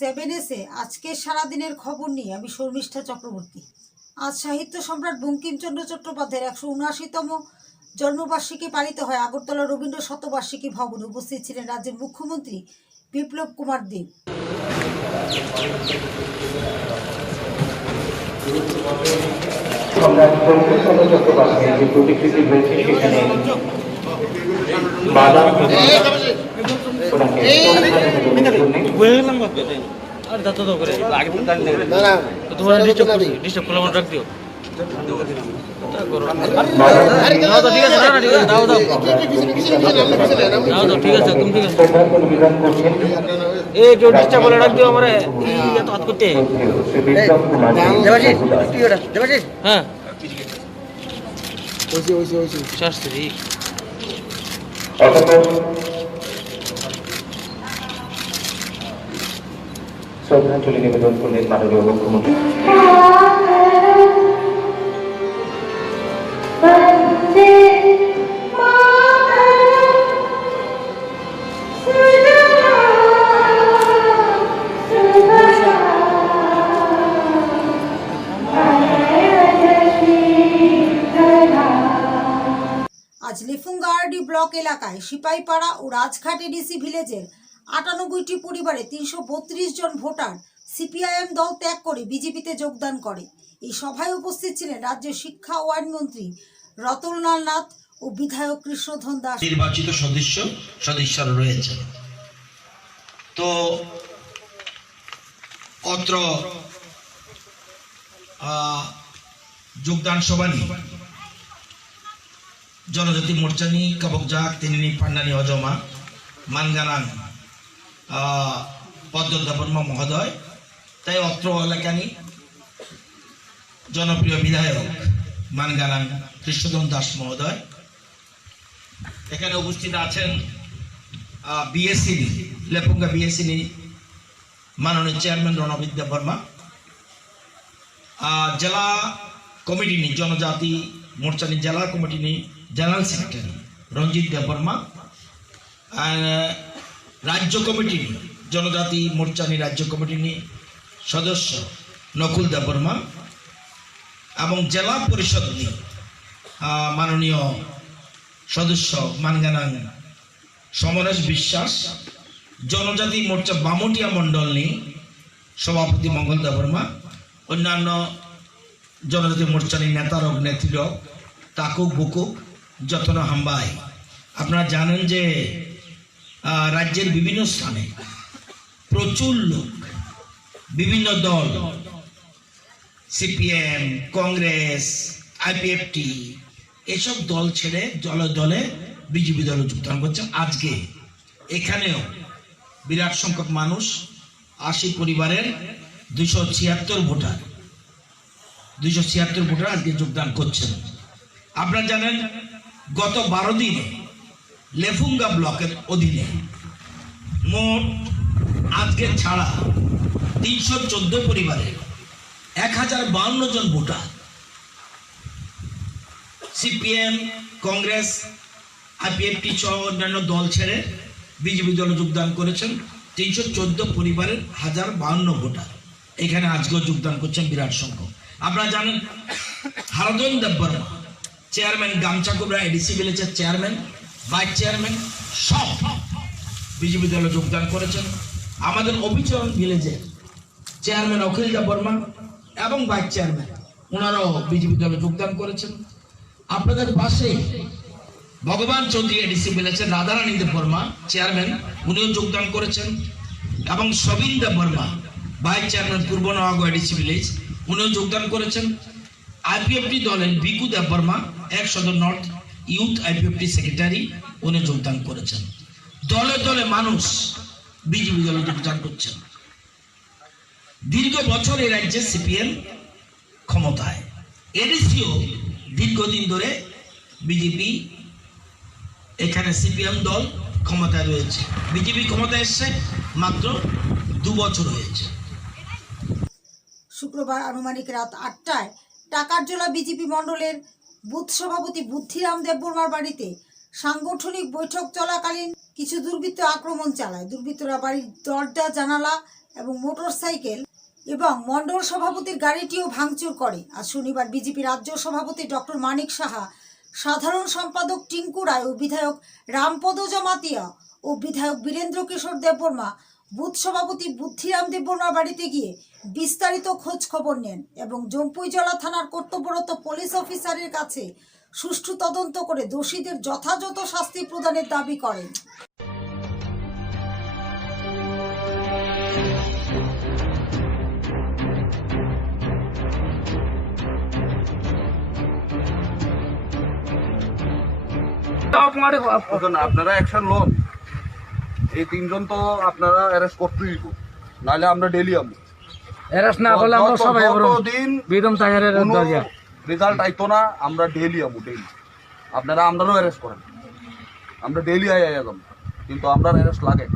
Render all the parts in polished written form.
সেভেন-এসে আজকের সারাদিনের খবর নিয়ে আমি শর্মিষ্ঠা চক্রবর্তী। আজ সাহিত্য সম্রাট বঙ্কিমচন্দ্র চট্টোপাধ্যায়ের ১৭৯তম জন্মবার্ষিকী পালিত হয় আগরতলা রবীন্দ্র শতবার্ষিকী ভবনে। উপস্থিত ছিলেন রাজ্যের মুখ্যমন্ত্রী বিপ্লব কুমার দেব। সম্রাট বঙ্কিমচন্দ্র চট্টোপাধ্যায়ের যে প্রতিকৃতি রয়েছে সেখানে বাধা আর দাঁত তো করে আগে তো দাঁড়িয়ে না তো তোমরা ডিস্টার্ব করলে মনে রাখ দিও তা করো আরে দাও তো ঠিক আছে না ঠিক আছে দাও দাও দাও তো ঠিক আছে তুমি ঠিক আছে এই যে ডিস্টার্ব করে রাখ দিও আমারে এত হাত করতে দেবাশিস তুই ওটা দেবাশিস হ্যাঁ ওইসে শাস্ত্রী শ্রদ্ধাঞ্জলি নিবেদন করলেন মাননীয় মুখ্যমন্ত্রী। আজ লেফুঙ্গাহারডি ব্লক এলাকায় সিপাহীপাড়া ও রাজঘাট এডিসি ভিলেজের ৯৮টি পরিবারে ৩৩২ জন ভোটার সিপিআইএম দল ত্যাগ করে বিজেপিতে যোগদান করে। এই সভায় উপস্থিত ছিলেন রাজ্যের শিক্ষা ও আইনমন্ত্রী রতনলাল নাথ ও বিধায়ক কৃষ্ণধন দাস। নির্বাচিত সদস্যরা রয়েছে। তো অত্র যোগদান সভা নিয়ে জনজাতি মোর্চানি কবকজাক তিনিনি পান্ডানি অজমা মানগানাং পদ্মবর্মা মহোদয় তাই অত্র এলাকানি জনপ্রিয় বিধায়ক মানগানাং কৃষ্ণধন দাস মহোদয় এখানে উপস্থিত আছেন। বিএসসি লেফুঙ্গা বিএসসি মাননীয় চেয়ারম্যান রণবিদ্যা বর্মা, জেলা কমিটি জনজাতি মোর্চানি জেলা কমিটি জেনারেল সেক্রেটারি রঞ্জিত দেববর্মা, রাজ্য কমিটি জনজাতি মোর্চানি রাজ্য কমিটি সদস্য নকুল দেববর্মা এবং জেলা পরিষদ মাননীয় সদস্য মানগানাং সমরেশ বিশ্বাস, জনজাতি মোর্চা বামুটিয়া মণ্ডল সভাপতি মঙ্গল দেববর্মা, অন্যান্য জনজাতি মোর্চানি নেতারক নেত্রীরক তাকুক বুকুক যত্ন হাম্বাই। আপনারা জানেন যে রাজ্যের বিভিন্ন স্থানে প্রচুর লোক বিভিন্ন দল সিপিএম কংগ্রেস আইপিএফটি এসব দল ছেড়ে দলে বিজেপি দলে যোগদান করছেন। আজকে এখানেও বিরাট সংখ্যক মানুষ ৮০ পরিবারের ২৭৬ ভোটার আজকে যোগদান করছেন। আপনারা জানেন গত ১২ দিনে লেফুঙ্গা ব্লকের অধীনে মোট আজকে ছাড়া ৩১৪ পরিবারের ১০৫২ জন ভোটার সিপিএম কংগ্রেস আইপিএফটি সহ অন্যান্য দল ছেড়ে বিজেপি দলে যোগদান করেছেন। ৩১৪ পরিবারের ১০৫২ ভোটার এখানে আজকেও যোগদান করছেন বিরাট সংখ্যক। আপনারা জানেন হারদন দেববর্মা চেয়ারম্যান গামছাকুবরা এডিসি ভিলেজের চেয়ারম্যান ভাইস চেয়ারম্যান সব বিজেপি দলে যোগদান করেছেন। আমাদের অভিচরণ ভিলেজের চেয়ারম্যান অখিল দেববর্মা এবং ভাইস চেয়ারম্যান ওনারাও বিজেপি দলে যোগদান করেছেন। আপনাদের পাশে ভগবান চৌধুরী এডিসি ভিলেজের রাধারানী দেববর্মা চেয়ারম্যান উনিও যোগদান করেছেন এবং সবিন দেববর্মা ভাইস চেয়ারম্যান পূর্ব নওয়াগড় এডিসি ভিলেজ উনিও যোগদান করেছেন। আইপিএফটি দলের বিকু দেববর্মা ১ সদর নর্থ ইউথ আইপিএফটি সেক্রেটারি উনি যোগদান করেছেন। দলে দলে মানুষ বিজেপি দলে যোগদান করছেন। দীর্ঘ বছর এই রাজ্যে সিপিএম ক্ষমতায়, এডিসিও দীর্ঘদিন ধরে বিজেপি এখানে সিপিএম দল ক্ষমতায় রয়েছে। বিজেপি ক্ষমতায় এসছে মাত্র ২ বছর হয়েছে। শুক্রবার আনুমানিক রাত ৮টায় টাকারজোলা বিজেপি মণ্ডলের বুথ সভাপতি বুদ্ধিরাম দেববর্মার বাড়িতে সাংগঠনিক বৈঠক চলাকালীন কিছু দুর্বৃত্ত আক্রমণ চালায়। দুর্বৃত্তরা বাড়ির দরজা জানালা এবং মোটরসাইকেল এবং মণ্ডল সভাপতির গাড়িটিও ভাঙচুর করে। আজ শনিবার বিজেপি রাজ্য সভাপতি ডক্টর মানিক সাহা, সাধারণ সম্পাদক টিঙ্কু রায় ও বিধায়ক রামপদ জমাতিয়া ও বিধায়ক বীরেন্দ্র কিশোর দেববর্মা বুথ সভাপতি বুদ্ধিরাম দেববর্মার বাড়িতে গিয়ে বিস্তারিত খোঁজ খবর নেন এবং জম্পুইজলা থানার কর্তব্যরত পুলিশ অফিসারের কাছে সুষ্ঠু তদন্ত করে দোষীদের যথাযথ শাস্তি প্রদানের দাবি করেন। আপনারা অ্যাকশন লোন, এই তিনজন তো আপনারা অ্যারেস্ট করতেই দিব, নাহলে আমরা ডেলি আমু এরাস না বলে আমরা সবাই দিন বেদম তাইয়ারের দরজা রেজাল্ট আইতো না, আমরা ডেলি আমু ডেলি। আপনারা আমরাও অ্যারেস্ট করেন, আমরা ডেলি আইয়া যাম, কিন্তু আমরা অ্যারেস্ট লাগে।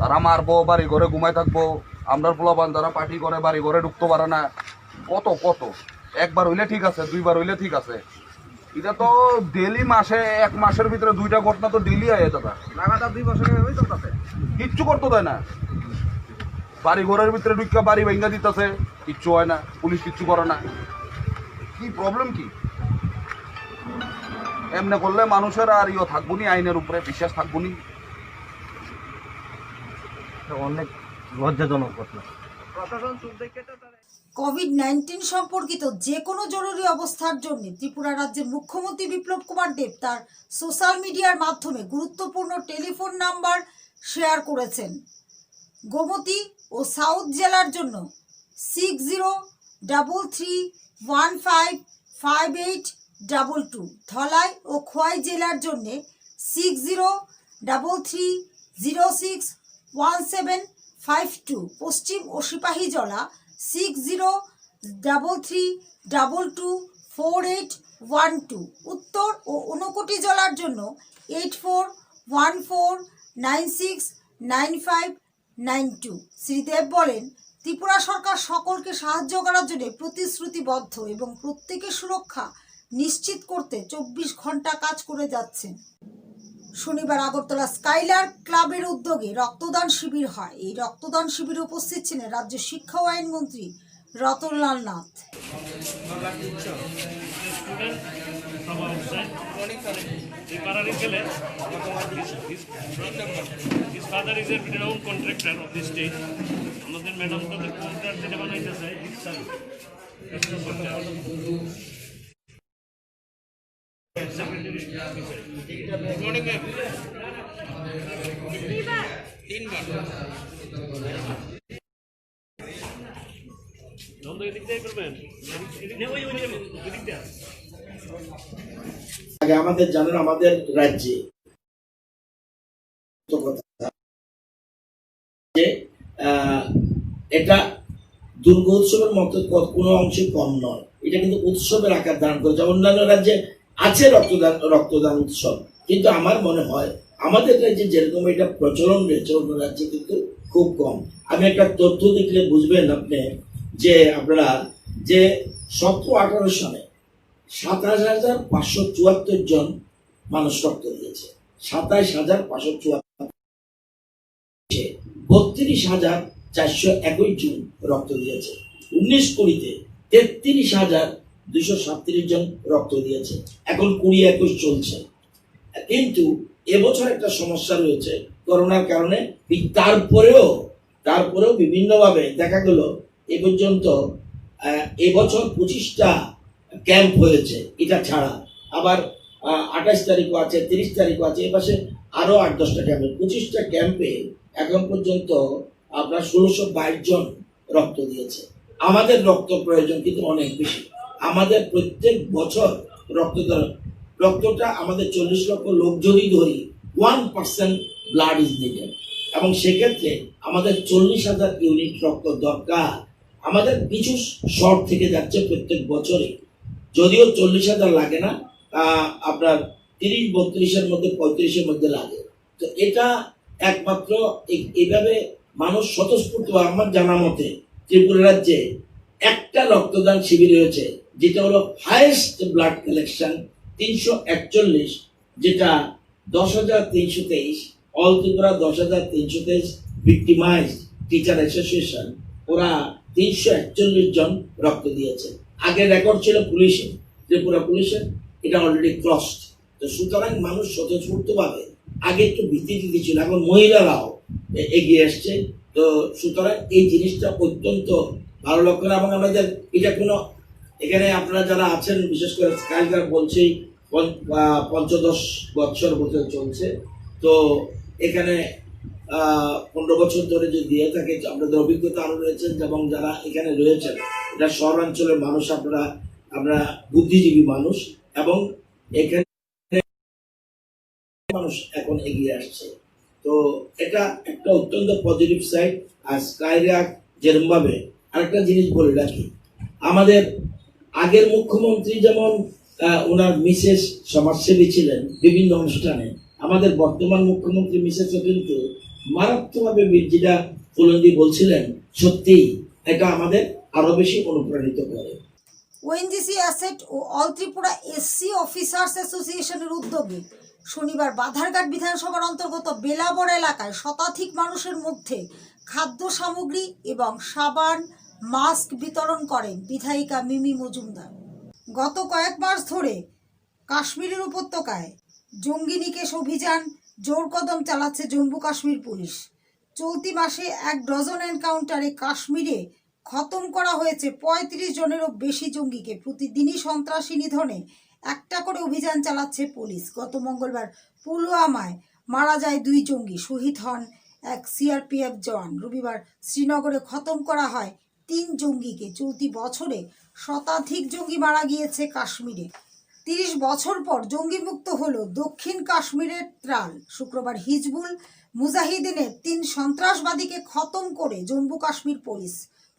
তারা মারবো, বাড়ি ঘরে ঘুমাই থাকবো, আমরা পোলাপান তারা পার্টি করে বাড়ি ঘরে ঢুকতে পারে না। কত কত একবার হইলে ঠিক আছে, দুইবার হইলে ঠিক আছে, এটা তো ডেলি মাসে, এক মাসের ভিতরে দুইটা ঘটনা তো ডেলি আয় দাদা। লাগাতার 2 বছর কিচ্ছু করতে দেয় না, বাড়ি ঘরের ভিতরে ঢুকা বাড়ি ভেঙ্গা দিতেছে, কিচ্ছু হয় না, পুলিশ কিচ্ছু করে না। কি প্রবলেম কি? এমনি করলে মানুষের আর ইয়ে থাকবো নি, আইনের উপরে বিশ্বাস থাকবো নি। অনেক লজ্জাজনক ঘটনা। কোভিড-19 সম্পর্কিত যে কোনো জরুরি অবস্থার জন্য ত্রিপুরা রাজ্যের মুখ্যমন্ত্রী বিপ্লব কুমার দেব তার সোশ্যাল মিডিয়ার মাধ্যমে গুরুত্বপূর্ণ টেলিফোন নাম্বার শেয়ার করেছেন। গোমতী ও সাউথ জেলার জন্য 6033155822, ধলাই ও খোয়াই জেলার জন্য 6033061752, পশ্চিম ও সিপাহীজলা 6033224812, উত্তর ও ঊনকোটি জেলার জন্য 8414969592। শ্রী দেব বলেন, ত্রিপুরা সরকার সকলকে সাহায্য করার জন্য প্রতিশ্রুতিবদ্ধ এবং প্রত্যেকের সুরক্ষা নিশ্চিত করতে 24 ঘন্টা কাজ করে যাচ্ছেন। শনিবার আগরতলা স্কাইলার্ক ক্লাবের উদ্যোগে রক্তদান শিবির হয়। এই রক্তদান শিবিরে উপস্থিত ছিলেন রাজ্য শিক্ষা ও আইন মন্ত্রী Ratanlal Nath. His father is a renowned contractor of this state. আমাদের ম্যাডাম তাদের কন্ট্রাক্ট যেটা বানাইতেছে his son. Good morning, ma'am. আগে আমাদের জানেন, আমাদের রাজ্যে এটা দুর্গা উৎসবের মতো কোনো অংশে কম নয়, এটা কিন্তু উৎসবের আকার ধারণ করেছে। অন্যান্য রাজ্যে আছে রক্তদান উৎসব, কিন্তু আমার মনে হয় আমাদের রাজ্যে যেরকম এটা প্রচলন রয়েছে অন্য রাজ্যে কিন্তু খুব কম। আমি একটা তথ্য দেখলে বুঝবেন আপনি যে আপনারা যে 17-18 সালে 27,574 জন মানুষ রক্ত দিয়েছে, 27,574, 32,421 জন রক্ত দিয়েছে। 19-20-তে 33,237 জন রক্ত দিয়েছে। এখন 20-21 চলছে, কিন্তু এবছর একটা সমস্যা রয়েছে করোনার কারণে। তারপরেও বিভিন্নভাবে দেখা গেল এ পর্যন্ত এবছর 25টা ক্যাম্প হয়েছে। এটা ছাড়া আবার 28 তারিখও আছে, 30 তারিখও আছে, এপাশে আরো 8-10টা ক্যাম্পে, 25টা ক্যাম্পে এখন পর্যন্ত আপনার 1622 জন রক্ত দিয়েছে। আমাদের রক্ত প্রয়োজন কিন্তু অনেক বেশি। আমাদের প্রত্যেক বছর রক্তটা আমাদের 40 লক্ষ লোক যদি ধরি, 1% ব্লাড ইজ নিডেড, এবং সেক্ষেত্রে আমাদের 40,000 ইউনিট রক্ত দরকার। আমাদের কিছু শর্ট থেকে যাচ্ছে প্রত্যেক বছরে, যদিও 40,000 লাগে না, আপনার 30-32-এর মধ্যে 35-এর মধ্যে লাগে। তো এটা একমাত্র এইভাবে মানুষ স্বতঃস্ফূর্ত। আমার জানা মতে ত্রিপুরা রাজ্যে একটা রক্তদান শিবির রয়েছে, যেটা হলো হাইয়েস্ট ব্লাড কালেকশন 341, যেটা 10,323, all Tripura 10,323, victimised teacher association, ওরা 341 জন রক্ত দিয়েছে। আগের রেকর্ড ছিল পুলিশের, ত্রিপুরা পুলিশের, এটা অলরেডি ক্রসড। তো সুতরাং মানুষ স্বতঃস্ফূর্তভাবে আগে একটু ভীতি ছিল, এখন মহিলারাও এগিয়ে আসছে। তো সুতরাং এই জিনিসটা অত্যন্ত ভালো লক্ষণ। এবং আমাদের এটা কোনো, এখানে আপনারা যারা আছেন বিশেষ করে কালকার বলছেই 15 বছর বছর চলছে। তো এখানে 15 বছর ধরে যদি দিয়ে থাকে, আপনাদের অভিজ্ঞতা আরো রয়েছেন এবং যারা এখানে রয়েছেন এটা শহরাঞ্চলের মানুষ, আমরা বুদ্ধিজীবী মানুষ এবং এখানে মানুষ এখন এগিয়ে আসছে। তো এটা একটা অত্যন্ত পজিটিভ সাইড। আর স্কাইরাক যেরকম ভাবে আরেকটা জিনিস বলে রাখি, আমাদের আগের মুখ্যমন্ত্রী যেমন ওনার মিসেস সমাজসেবী ছিলেন বিভিন্ন অনুষ্ঠানে, আমাদের বর্তমান মুখ্যমন্ত্রী মিসেসও কিন্তু মারাত্মকভাবে যেটা ফুলন্দি বলছিলেন, সত্যি এটা আমাদের আরো বেশি অনুপ্রাণিত করে। ওএনজিসি অ্যাসেট ও অল ত্রিপুরা এসসি অফিসার্স অ্যাসোসিয়েশনের উদ্যোগে শনিবার বাধারঘাট বিধানসভার অন্তর্গত বেলাবর এলাকায় শতাধিক মানুষের মধ্যে খাদ্য সামগ্রী এবং সাবান মাস্ক বিতরণ করেন বিধায়িকা মিমি মজুমদার। গত কয়েক মাস ধরে কাশ্মীরের উপত্যকায় জঙ্গি নিকেশ অভিযান জোর কদম চালাচ্ছে জম্মু কাশ্মীর পুলিশ। চলতি মাসে 1 ডজন এনকাউন্টারে কাশ্মীরে খতম করা হয়েছে 35 জনেরও বেশি জঙ্গিকে। প্রতিদিনই সন্ত্রাসী নিধনে একটা করে অভিযান চালাচ্ছে পুলিশ। গত মঙ্গলবার পুলওয়ামায় মারা যায় 2 জঙ্গি, শহীদ হন এক সিআরপিএফ জওয়ান। রবিবার শ্রীনগরে খতম করা হয় 3 জঙ্গিকে। চলতি বছরে শতাধিক জঙ্গি মারা গিয়েছে কাশ্মীরে। 30 বছর পর জঙ্গিমুক্ত হলো দক্ষিণ কাশ্মীরের ত্রাল। শুক্রবার হিজবুল মুজাহিদিনের 3 সন্ত্রাসবাদীকে খতম করে জম্মু কাশ্মীর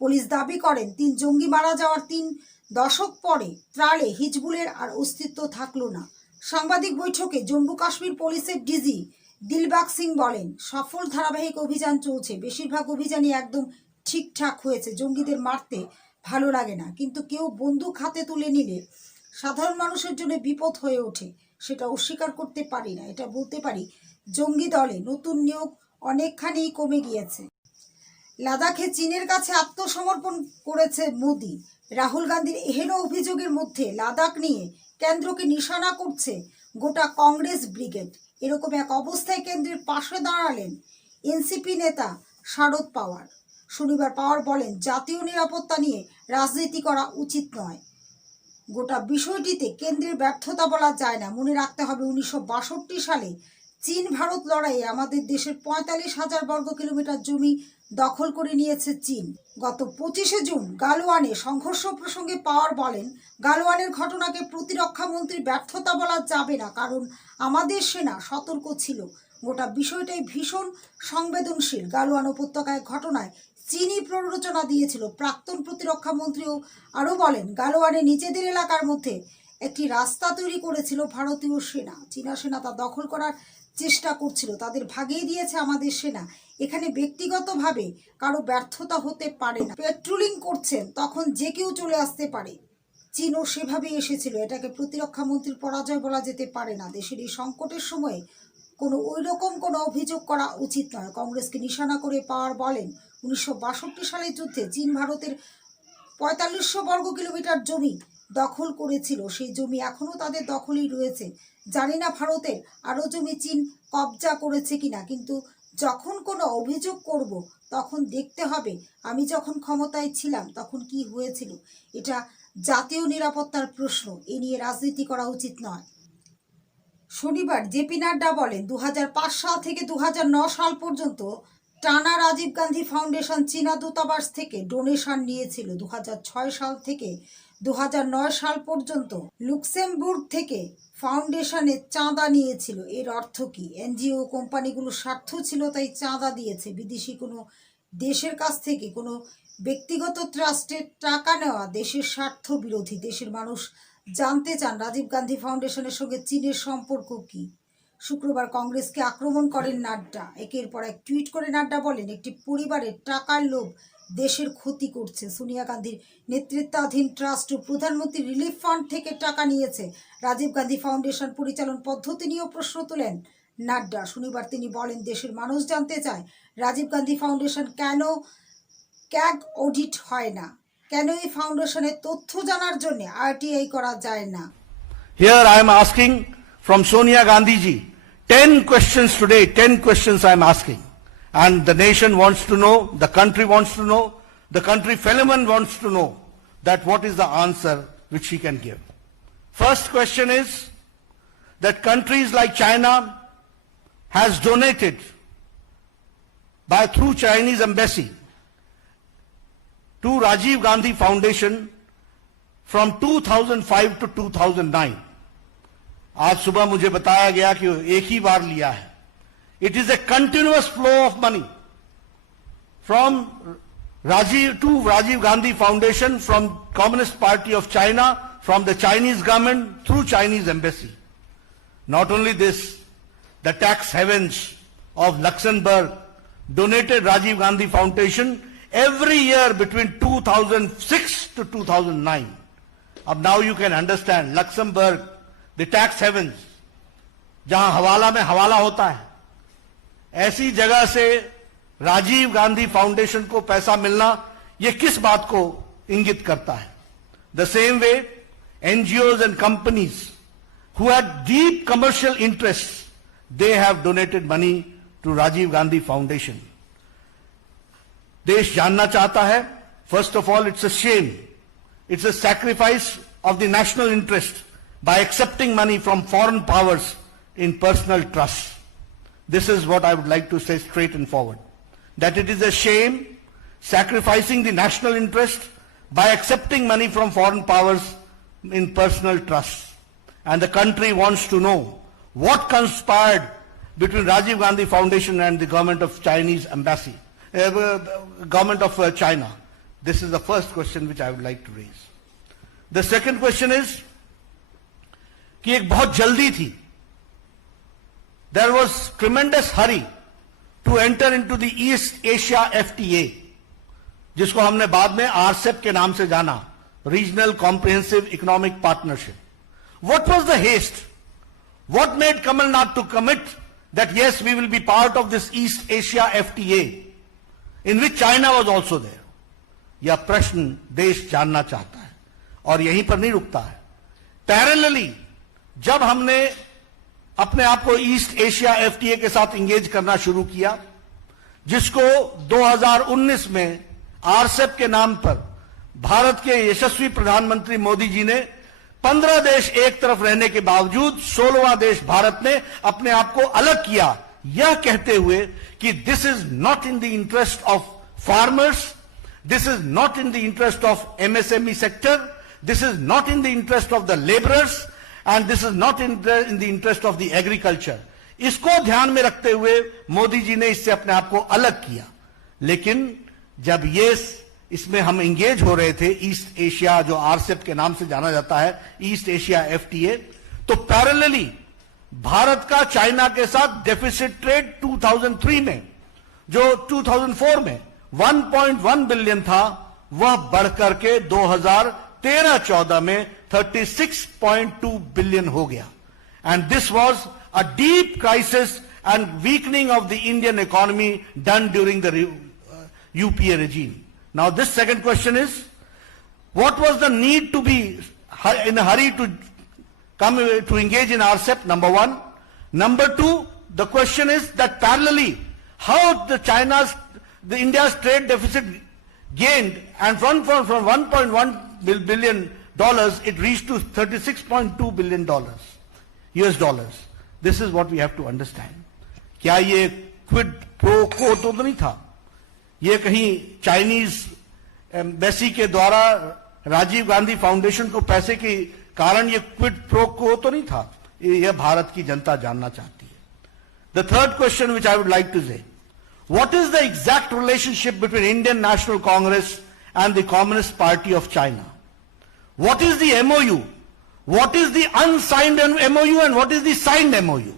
পুলিশ দাবি করেন 3 জঙ্গি মারা যাওয়ার 3 দশক পরে ত্রালে হিজবুলের আর অস্তিত্ব থাকলো না। সাংবাদিক বৈঠকে জম্মু কাশ্মীর পুলিশের ডিজি দিলবাগ সিং বলেন, সফল ধারাবাহিক অভিযান চলছে। বেশিরভাগ অভিযানই একদম ঠিকঠাক হয়েছে। জঙ্গিদের মারতে ভালো লাগে না, কিন্তু কেউ বন্দুক হাতে তুলে নিলে সাধারণ মানুষের জন্য বিপদ হয়ে ওঠে, সেটা অস্বীকার করতে পারি না। এটা বলতে পারি, জঙ্গি দলে নতুন নিয়োগ অনেকখানি কমে গিয়েছে। লাদাখে চীনের কাছে আত্মসমর্পণ করেছে মোদি। রাহুল গান্ধীর এহেন অভিযোগের মধ্যে লাদাখ নিয়ে কেন্দ্রকে নিশানা করছে গোটা কংগ্রেস ব্রিগেড। এরকম এক অবস্থায় কেন্দ্রের পাশে দাঁড়ালেন এনসিপি নেতা শারদ পাওয়ার। শনিবার পাওয়ার বলেন, জাতীয় নিরাপত্তা নিয়ে রাজনীতি করা উচিত নয়। গোটা বিষয়টিতে কেন্দ্রের ব্যর্থতা বলা যায় না। মনে রাখতে হবে 1962 সালে চীন ভারত লড়াইয়ে আমাদের দেশের 45,000 বর্গ কিলোমিটার জমি দখল করে নিয়েছে চীন। গত 25শে জুন গালওয়ানে সংঘর্ষ প্রসঙ্গে পাওয়ার বলেন, গালওয়ানের ঘটনাকে প্রতিরক্ষা মন্ত্রীর ব্যর্থতা বলা যাবে না, কারণ আমাদের সেনা সতর্ক ছিল। গোটা বিষয়টাই ভীষণ সংবেদনশীল। গালওয়ান উপত্যকায় ঘটনায় চীনই প্ররোচনা দিয়েছিল। প্রাক্তন প্রতিরক্ষা মন্ত্রীও আরও বলেন, গালওয়ানে নিজেদের এলাকার মধ্যে একটি রাস্তা তৈরি করেছিল ভারতীয় সেনা। চীনা সেনা তা দখল করার চেষ্টা করছিল, তাদের ভাগিয়ে দিয়েছে আমাদের সেনা। এখানে ব্যক্তিগতভাবে কারো ব্যর্থতা হতে পারে না। পেট্রোলিং করছেন, তখন যে কেউ চলে আসতে পারে। চীনও সেভাবেই এসেছিল। এটাকে প্রতিরক্ষা মন্ত্রীর পরাজয় বলা যেতে পারে না। দেশের এই সংকটের সময়ে ওইরকম কোনো অভিযোগ করা উচিত নয়। কংগ্রেসকে নিশানা করে পাওয়ার বলেন, 1962 সালের যুদ্ধে চীন ভারতের 4500 বর্গ কিলোমিটার জমি দখল করেছিল। সেই জমি এখনও তাদের দখলেই রয়েছে। জানি না ভারতের আরও জমি চীন কবজা করেছে কিনা, কিন্তু যখন কোনো অভিযোগ করব তখন দেখতে হবে আমি যখন ক্ষমতায় ছিলাম তখন কি হয়েছিল। এটা জাতীয় নিরাপত্তার প্রশ্ন, এ নিয়ে রাজনীতি করা উচিত নয়। শনিবার জেপি নাড্ডা বলেন, 2005 সাল থেকে 2009 সাল পর্যন্ত টানা রাজীব গান্ধী ফাউন্ডেশন চীনা দূতাবাস থেকে ডোনেশন নিয়েছিল। 2006 সাল থেকে 2009 সাল পর্যন্ত লুক্সেমবুর্গ থেকে ফাউন্ডেশনের চাঁদা নিয়েছিল। এর অর্থ কি? এনজিও কোম্পানিগুলোর স্বার্থ ছিল তাই চাঁদা দিয়েছে। বিদেশি কোনো দেশের কাছ থেকে কোনো ব্যক্তিগত ট্রাস্টের টাকা নেওয়া দেশের স্বার্থ বিরোধী। দেশের মানুষ জানতে চান রাজীব গান্ধী ফাউন্ডেশনের সঙ্গে চীনের সম্পর্ক কি। শুক্রবার কংগ্রেসকে আক্রমণ করেন নাড্ডা। একের পর এক টুইট করে নাড্ডা বলেন, একটি পরিবারের টাকার লোভ দেশের ক্ষতি করছে। সোনিয়া গান্ধীর নেতৃত্বাধীন ট্রাস্ট ও প্রধানমন্ত্রী রিলিফ ফান্ড থেকে টাকা নিয়েছে। রাজীব গান্ধী ফাউন্ডেশন পরিচালন পদ্ধতি নিয়েও প্রশ্ন তোলেন নাড্ডা। শনিবার তিনি বলেন, দেশের মানুষ জানতে চায় রাজীব গান্ধী ফাউন্ডেশন কেন ক্যাগ অডিট হয় না, কেন এই ফাউন্ডেশনের তথ্য জানার জন্য RTI করা যায় না। Here I am asking from Sonia Gandhi ji 10 questions today, 10 questions I am asking. And the nation wants to know, the country wants to know, the country phenomenon wants to know that what is the answer which she can give. First question is that countries like China has donated through Chinese embassy to Rajiv Gandhi Foundation from 2005 to 2009. आज सुबह मुझे बताया गया कि एक ही बार लिया है. It is a continuous flow of money from Rajiv Gandhi Foundation, from Communist Party of China, from the Chinese government through Chinese embassy. Not only this, the tax havens of Luxembourg donated Rajiv Gandhi Foundation every year between 2006 to 2009. Now you can understand Luxembourg, the tax havens, जहां हवाला में हवाला होता है, ऐसी जगह से Rajiv Gandhi foundation को पैसा मिलना यह किस बात को इंगित करता है? The same way NGOs and companies who had deep commercial interests, they have donated money to Rajiv Gandhi Foundation. देश जानना चाहता है, first of all, it's a shame. It's a sacrifice of the national interest by accepting money from foreign powers in personal trust. This is what I would like to say straight and forward. That it is a shame sacrificing the national interest by accepting money from foreign powers in personal trust. And the country wants to know what conspired between Rajiv Gandhi Foundation and the government of Chinese embassy, government of China. This is the first question which I would like to raise. The second question is कि एक बहुत जल्दी थी. There was tremendous hurry to enter into the East Asia FTA, जिसको हमने बाद में RCEP के नाम से जाना, Regional Comprehensive Economic Partnership. What was the haste? What made Kamal Nath to commit that yes, we will be part of this East Asia FTA, in which China was also there? यह प्रश्न देश जानना चाहता है और यहीं पर नहीं रुकता है. पैरेलली जब हमने अपने आप को ईस्ट एशिया FTA के साथ इंगेज करना शुरू किया, जिसको 2019 में RCEP के नाम पर भारत के यशस्वी प्रधानमंत्री मोदी जी ने 15 देश एक तरफ रहने के बावजूद 16वां देश भारत ने अपने आप को अलग किया, यह कहते हुए कि this is not in the interest of farmers, this is not in the interest of MSME sector, this is not in the interest of the laborers, and this is not in the interest of the agriculture. इसको ध्यान में रखते हुए मोदी जी ने इससे अपने आप को अलग किया. लेकिन जब ये इसमें हम इंगेज हो रहे थे, ईस्ट एशिया जो RCEP के नाम से जाना जाता है, ईस्ट एशिया FTA, तो पैरेलली भारत का चाइना के साथ डेफिसिट ट्रेड 2003 में, जो 2004 में 1.1 बिलियन था, वह बढ़कर के 2013-14 में 36.2 बिलियन हो गया. And this was a deep crisis and weakening of the Indian economy done during the UPA regime. Now this second question is, what was the need to be in a hurry to come to engage in RCEP? Number one. Number two, the question is that parallelly, how the India's trade deficit gained, and from 1.1 billion dollars, it reached to 36.2 billion dollars, US dollars. This is what we have to understand. क्या ये quid pro को तो नहीं था? ये कहीं Chinese embassy के द्वारा राजीव गांधी फाउंडेशन को पैसे के कारण ये क्विड प्रो को तो नहीं था? यह भारत की जनता जानना चाहती है. The third question which I would like to say, what is the exact relationship between Indian National Congress and the Communist Party of China? What is the MOU? What is the unsigned MOU and what is the signed MOU?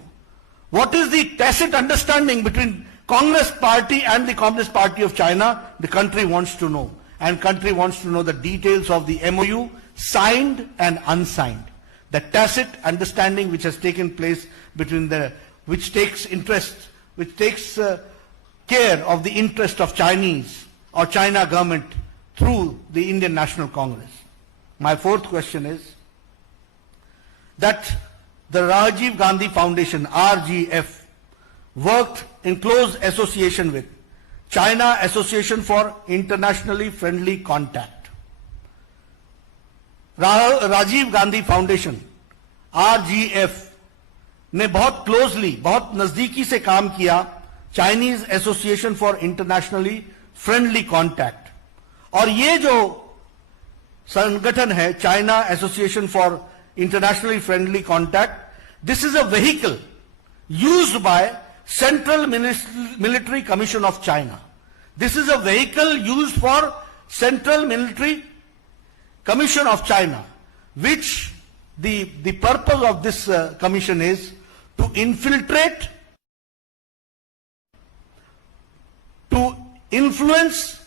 What is the tacit understanding between Congress Party and the Communist Party of China? The country wants to know, and country wants to know the details of the MOU, signed and unsigned, the tacit understanding which has taken place between the which takes care of the interest of Chinese or China government through the Indian National Congress. My fourth question is that the Rajiv Gandhi Foundation, RGF, worked in close association with China Association for Internationally Friendly Contact. Rajiv Gandhi Foundation RGF ने बहुत closely, बहुत नजदीकी से काम किया Chinese Association for Internationally Friendly Contact, और ये जो संगठन है China Association for Internationally Friendly Contact, this is a vehicle used by Central Military Commission of China. This is a vehicle used for Central Military Commission of China, which the purpose of this commission is to infiltrate, to influence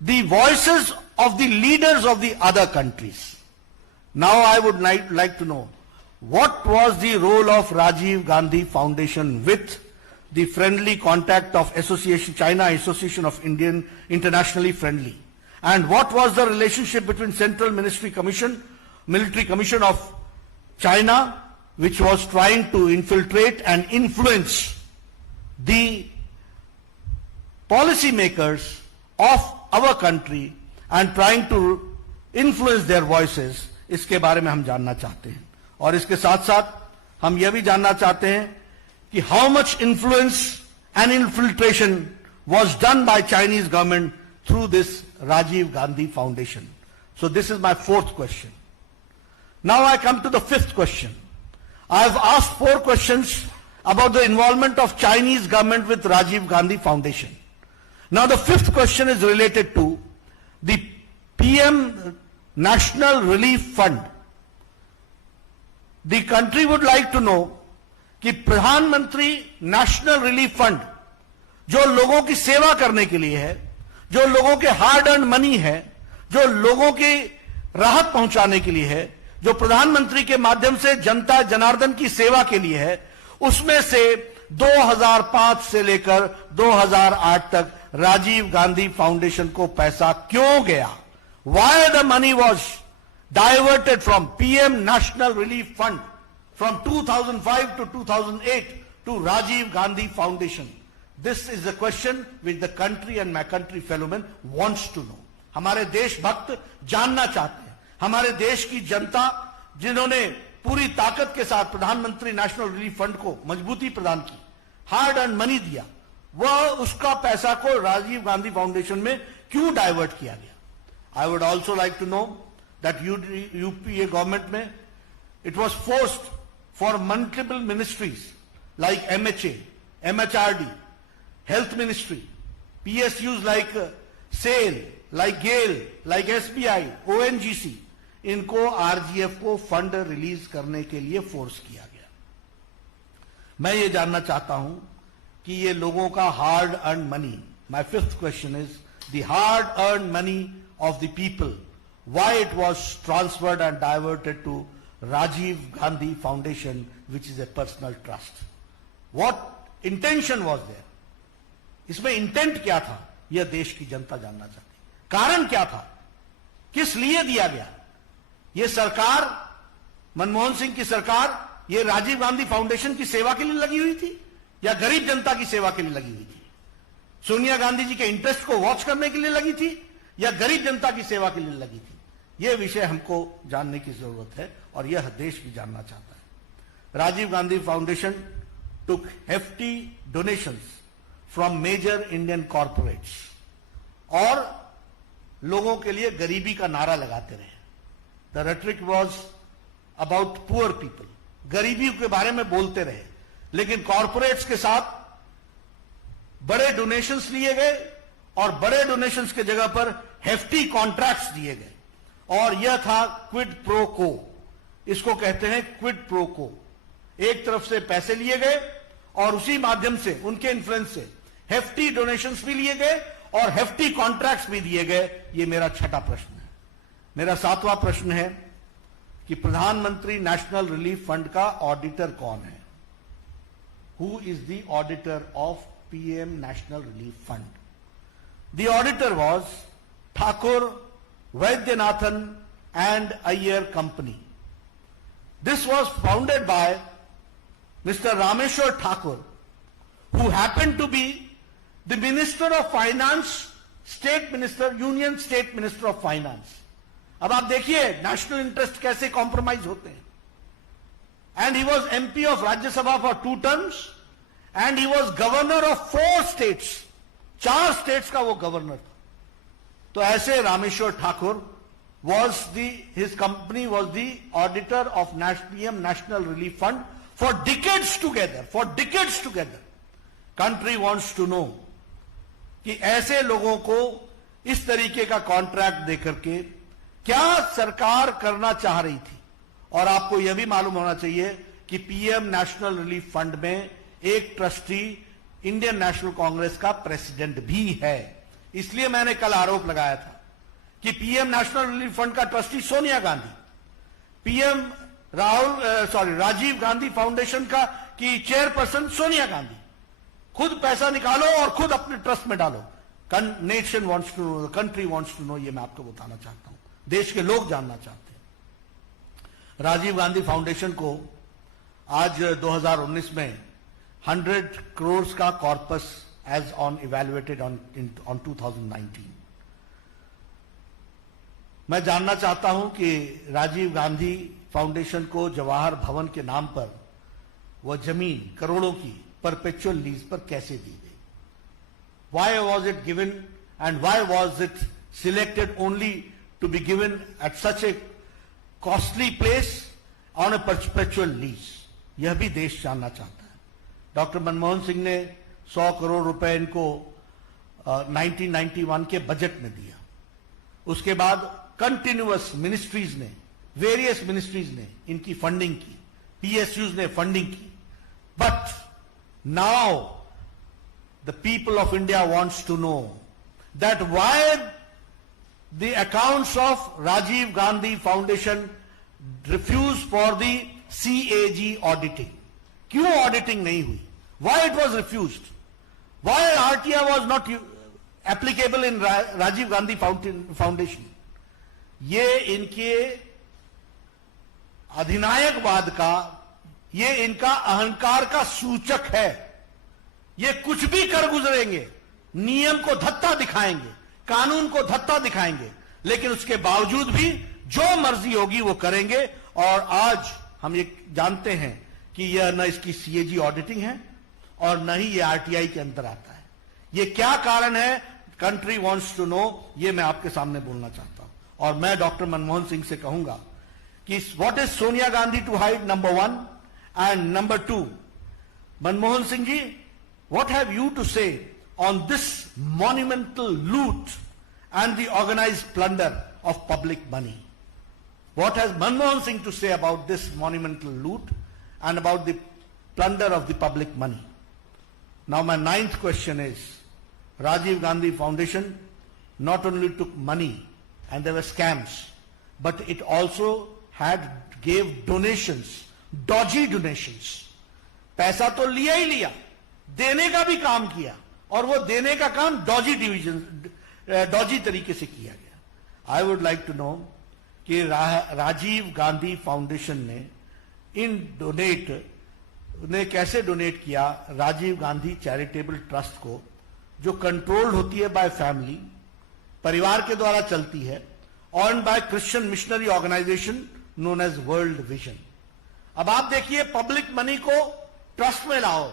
the voices of the leaders of the other countries. Now I would like to know, what was the role of Rajiv Gandhi Foundation with the friendly contact of China Association of Internationally Friendly? And what was the relationship between Central Military Commission of China, which was trying to infiltrate and influence the policy makers of our country and trying to influence their voices? इसके बारे में हम जानना चाहते हैं. और इसके साथ साथ हम यह भी जानना चाहते हैं कि how much influence and infiltration was done by Chinese government through this Rajiv Gandhi Foundation. So this is my fourth question. Now I come to the fifth question. I have asked 4 questions about the involvement of Chinese government with Rajiv Gandhi Foundation. Now the fifth question is related to the PM National Relief Fund. The country would like to know कि प्रधानमंत्री national relief fund जो लोगों की सेवा करने के लिए है, जो लोगों के हार्ड अर्न मनी है, जो लोगों की राहत पहुंचाने के लिए है, जो प्रधानमंत्री के माध्यम से जनता जनार्दन की सेवा के लिए है, उसमें से 2005 से लेकर 2008 तक राजीव गांधी फाउंडेशन को पैसा क्यों गया? Why the money was diverted from PM National Relief Fund from 2005 to 2008 to Rajiv Gandhi Foundation? This is the question which the country and my country fellow men wants to know. हमारे देशभक्त जानना चाहते हैं. हमारे देश की जनता जिन्होंने पूरी ताकत के साथ प्रधानमंत्री नेशनल रिलीफ फंड को मजबूती प्रदान की, हार्ड अर्न मनी दिया, वह उसका पैसा को राजीव गांधी फाउंडेशन में क्यों डाइवर्ट किया गया? I would also like to know that UPA government में it was forced for multiple ministries like MHA, MHRD, Health Ministry, PSUs like SAIL, like GAIL, like SBI, ONGC, इनको RGF को fund release करने के लिए force किया गया. मैं ये जानना चाहता हूं कि ये लोगों का hard earn money, my fifth question is the hard earned money of the people, why it was transferred and diverted to Rajiv Gandhi Foundation, which is a personal trust. What intention was there? इसमें intent क्या था? यह देश की जनता जानना चाहती. कारण क्या था? किस लिए दिया गया? यह सरकार, मनमोहन सिंह की सरकार, यह राजीव गांधी फाउंडेशन की सेवा के लिए लगी हुई थी या गरीब जनता की सेवा के लिए लगी हुई थी? सोनिया गांधी जी के इंटरेस्ट को वॉच करने के लिए लगी थी या गरीब जनता की सेवा के लिए लगी थी? यह विषय हमको जानने की जरूरत है और यह देश भी जानना चाहता है. Rajiv Gandhi Foundation took hefty donations from major Indian corporates और लोगों के लिए गरीबी का नारा लगाते रहे. The rhetoric was about poor people, गरीबी के बारे में बोलते रहे, लेकिन कॉर्पोरेट्स के साथ बड़े डोनेशंस लिए गए और बड़े डोनेशंस के जगह पर हेफ्टी कॉन्ट्रैक्ट्स दिए गए और यह था क्विड प्रो को. इसको कहते हैं क्विड प्रो को. एक तरफ से पैसे लिए गए और उसी माध्यम से, उनके इन्फ्लुएंस से हेफ्टी डोनेशंस भी लिए गए और हेफ्टी कॉन्ट्रैक्ट्स भी दिए गए. यह मेरा छठा प्रश्न है. मेरा सातवां प्रश्न है कि प्रधानमंत्री नेशनल रिलीफ फंड का ऑडिटर कौन है? who is the auditor of PM National Relief Fund. The auditor was Thakur, Vaidyanathan and Iyer Company. This was founded by Mr. Rameshwar Thakur, who happened to be the Minister of Finance, State Minister, Union State Minister of Finance. अब आप देखिए national interest कैसे compromise होते हैं. And he was MP of Rajya Sabha for 2 terms and he was governor of 4 states. 4 states का वो governor था. तो ऐसे Rameshwar Thakur his company was the auditor of PM National Relief Fund for decades together. For decades together. Country wants to know कि ऐसे लोगों को इस तरीके का कॉन्ट्रैक्ट देकर के क्या सरकार करना चाह रही थी. और आपको यह भी मालूम होना चाहिए कि पीएम नेशनल रिलीफ फंड में एक ट्रस्टी इंडियन नेशनल कांग्रेस का प्रेसिडेंट भी है. इसलिए मैंने कल आरोप लगाया था कि पीएम नेशनल रिलीफ फंड का ट्रस्टी सोनिया गांधी, राजीव गांधी फाउंडेशन का की चेयरपर्सन सोनिया गांधी, खुद पैसा निकालो और खुद अपने ट्रस्ट में डालो. Nation wants to know, country wants to know. ये मैं आपको बताना चाहता हूं, देश के लोग जानना चाहते हैं. राजीव गांधी फाउंडेशन को आज 2019 में 100 करोड़ का corpus as on evaluated on 2019. मैं जानना चाहता हूं कि राजीव गांधी फाउंडेशन को जवाहर भवन के नाम पर वह जमीन करोड़ों की परपेचुअल लीज पर कैसे दी गई. Why was it given and why was it selected only to be given at such a costly place on a perpetual lease. यह भी देश जानना चाहता है. डॉक्टर मनमोहन सिंह ने 100 करोड़ रुपए इनको 1991 के बजट में दिया. उसके बाद कंटिन्यूअस मिनिस्ट्रीज ने, वेरियस मिनिस्ट्रीज ने इनकी फंडिंग की, पीएसयूज ने फंडिंग की. But now the people of India wants to know that why the accounts of Rajiv Gandhi Foundation refused for the CAG auditing. क्यों auditing नहीं हुई? Why it was refused? Why RTI was not applicable in Rajiv Gandhi Foundation? ये इनके अधिनायकवाद का, ये इनका अहंकार का सूचक है. ये कुछ भी कर गुजरेंगे, नियम को धत्ता दिखाएंगे, कानून को धत्ता दिखाएंगे, लेकिन उसके बावजूद भी जो मर्जी होगी वो करेंगे. और आज हम ये जानते हैं कि यह न इसकी सीएजी ऑडिटिंग है और न ही ये आरटीआई के अंदर आता है. ये क्या कारण है? Country wants to know. ये मैं आपके सामने बोलना चाहता हूं. और मैं डॉक्टर मनमोहन सिंह से कहूंगा कि what is Sonia Gandhi to hide, number 1, and number 2, Manmohan Singh ji, what have you to say on this monumental loot and the organized plunder of public money? What has Manmohan Singh to say about this monumental loot and about the plunder of the public money? Now my 9th question is, Rajiv Gandhi Foundation not only took money and there were scams, but it also gave donations, dodgy donations. पैसा तो लिया ही लिया, देने का भी काम किया, और वो देने का काम डॉजी तरीके से किया गया. I would like to know कि राजीव गांधी फाउंडेशन ने कैसे डोनेट किया राजीव गांधी चैरिटेबल ट्रस्ट को, जो कंट्रोल्ड होती है बाय फैमिली, परिवार के द्वारा चलती है, और by Christian missionary organisation known as World Vision. अब आप देखिए, पब्लिक मनी को ट्रस्ट में लाओ,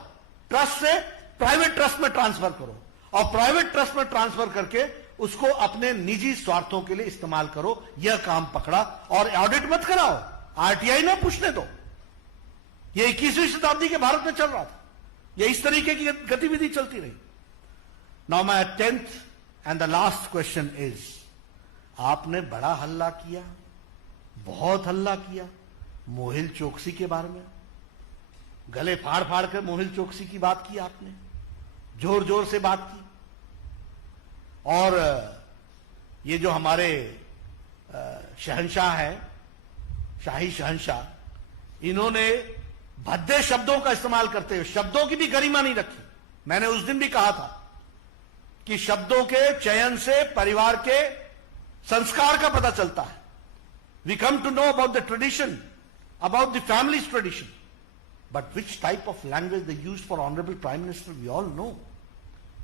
ट्रस्ट से प्राइवेट ट्रस्ट में ट्रांसफर करो, और प्राइवेट ट्रस्ट में ट्रांसफर करके उसको अपने निजी स्वार्थों के लिए इस्तेमाल करो. यह काम पकड़ा. और ऑडिट मत कराओ, आरटीआई ना पूछने दो. यह 21वीं शताब्दी के भारत में चल रहा था. यह इस तरीके की गतिविधि चलती रही. Now my 10th and the last question is, आपने बड़ा हल्ला किया, बहुत हल्ला किया मोहिल चोकसी के बारे में. गले फाड़ फाड़ कर मोहिल चोकसी की बात की आपने, जोर जोर से बात की. और ये जो हमारे शहंशाह हैं, शाही शहंशाह, इन्होंने भद्दे शब्दों का इस्तेमाल करते हुए शब्दों की भी गरिमा नहीं रखी। मैंने उस दिन भी कहा था कि शब्दों के चयन से परिवार के संस्कार का पता चलता है। We come to know about the tradition, about the families tradition, but which type of language they use for honourable prime minister we all know.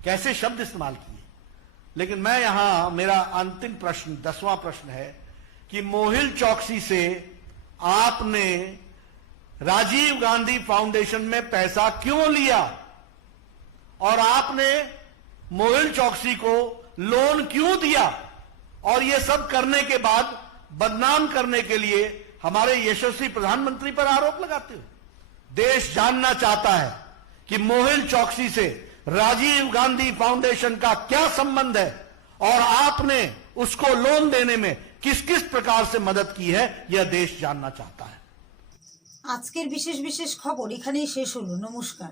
कैसे शब्द इस्तेमाल किए। लेकिन मैं यहां, मेरा अंतिम प्रश्न 10वां प्रश्न है कि मोहिल चौकसी से आपने राजीव गांधी फाउंडेशन में पैसा क्यों लिया और आपने मोहिल चौकसी को लोन क्यों दिया, और यह सब करने के बाद बदनाम करने के लिए हमारे यशस्वी प्रधानमंत्री पर आरोप लगाते हो। देश जानना चाहता है कि मोहिल चौकसी से राजीव गांधी फाउंडेशन का क्या संबंध है और आपने उसको लोन देने में किस किस प्रकार से मदद की है, यह देश जानना चाहता है। আজকের বিশেষ বিশেষ খবর এখানেই শেষ হলো। নমস্কার।